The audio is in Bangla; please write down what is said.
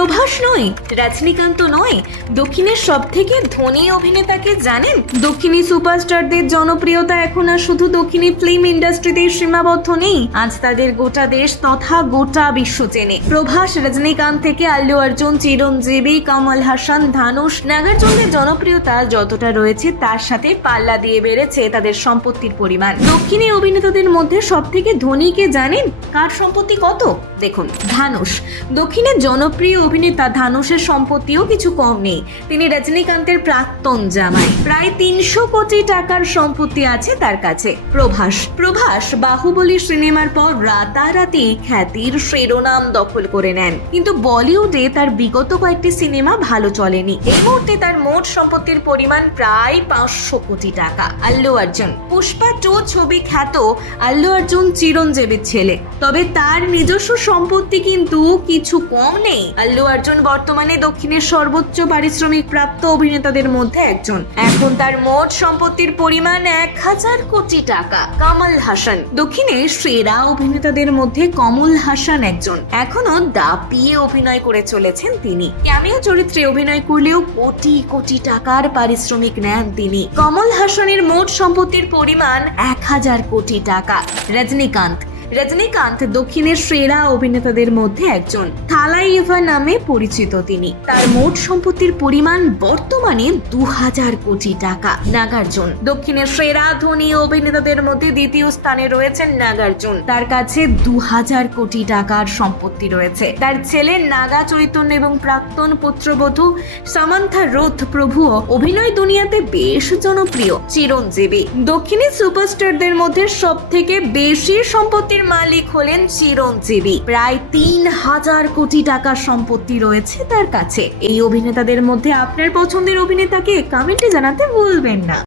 প্রভাস নয়, রজনীকান্ত নয়, দক্ষিণের সব থেকে ধনী অভিনেতাকে জানেন? দক্ষিণী সুপারস্টারদের জনপ্রিয়তা এখন আর শুধু দক্ষিণী ফিল্ম ইন্ডাস্ট্রিতে সীমাবদ্ধ নেই, আজ তাদের গোটা দেশ তথা গোটা বিশ্ব চেনে। প্রভাস, রজনীকান্ত থেকে আল্লু অর্জুন, চিরঞ্জীবী, কমল হাসান ধানুষ নাগার্জুনদের জনপ্রিয়তা যতটা রয়েছে তার সাথে পাল্লা দিয়ে বেড়েছে তাদের সম্পত্তির পরিমাণ। দক্ষিণী অভিনেতাদের মধ্যে সব থেকে ধনীকে জানেন? কার সম্পত্তি কত? দেখুন ধানুষ দক্ষিণের জনপ্রিয় অভিনেতা ধানুষের সম্পত্তিও কিছু কম নেই। তিনি রজনীকান্তের প্রাক্তন জামাই। প্রায় তিনশো কোটি টাকার সম্পত্তি আছে তার কাছে। প্রভাস। প্রভাস বাহুবলী সিনেমার পর রাতারাতি খ্যাতির শিরোনাম দখল করে নেন। কিন্তু বলিউডে তার বিগত কয়েকটি সিনেমা ভালো চলেনি। এই মুহূর্তে তার মোট সম্পত্তির পরিমাণ প্রায় পাঁচশো কোটি টাকা। আল্লু অর্জুন। পুষ্পা টু ছবি খ্যাত আল্লু অর্জুন চিরঞ্জীবীর ছেলে। তবে তার নিজস্ব সম্পত্তি কিন্তু কিছু কম নেই। আল্লু অর্জুন বর্তমানে দক্ষিণের সর্বোচ্চ পারিশ্রমিক প্রাপ্ত অভিনেতাদের মধ্যে একজন। এখন তার মোট সম্পত্তির পরিমাণ এক হাজার কোটি টাকা। কমল হাসান। দক্ষিণে সেরা অভিনেতাদের মধ্যে কমল হাসান একজন। এখনও দাপিয়ে অভিনয় করে চলেছেন তিনি। ক্যামিও চরিত্রে অভিনয় করলেও কোটি কোটি টাকার পারিশ্রমিক নেন তিনি। কমল হাসানের মোট সম্পত্তির পরিমাণ এক হাজার কোটি টাকা। রজনীকান্ত। রজনীকান্ত দক্ষিণের সেরা অভিনেতাদের মধ্যে একজন। থালাইভা নামে পরিচিত তিনি। তার মোট সম্পত্তির পরিমাণ বর্তমানে দু হাজার কোটি টাকা। নাগার্জুন। দক্ষিণের সেরা ধনী অভিনেতাদের মধ্যে দ্বিতীয় স্থানে রয়েছেন নাগার্জুন। তার কাছে দু হাজার কোটি টাকার সম্পত্তি রয়েছে। তার ছেলে নাগা চৈতন্য এবং প্রাক্তন পুত্রবধূ সামান্থা রোথ প্রভুও অভিনয় দুনিয়াতে বেশ জনপ্রিয়, চিরঞ্জীবী। দক্ষিণী সুপারস্টারদের মধ্যে সব থেকে বেশি সম্পত্তির মালিক হলেন চিরঞ্জীবী। প্রায় তিন হাজার কোটি টাকার সম্পত্তি রয়েছে তার কাছে। এই অভিনেতাদের মধ্যে আপনার পছন্দের অভিনেতাকে কমেন্টে জানাতে ভুলবেন না।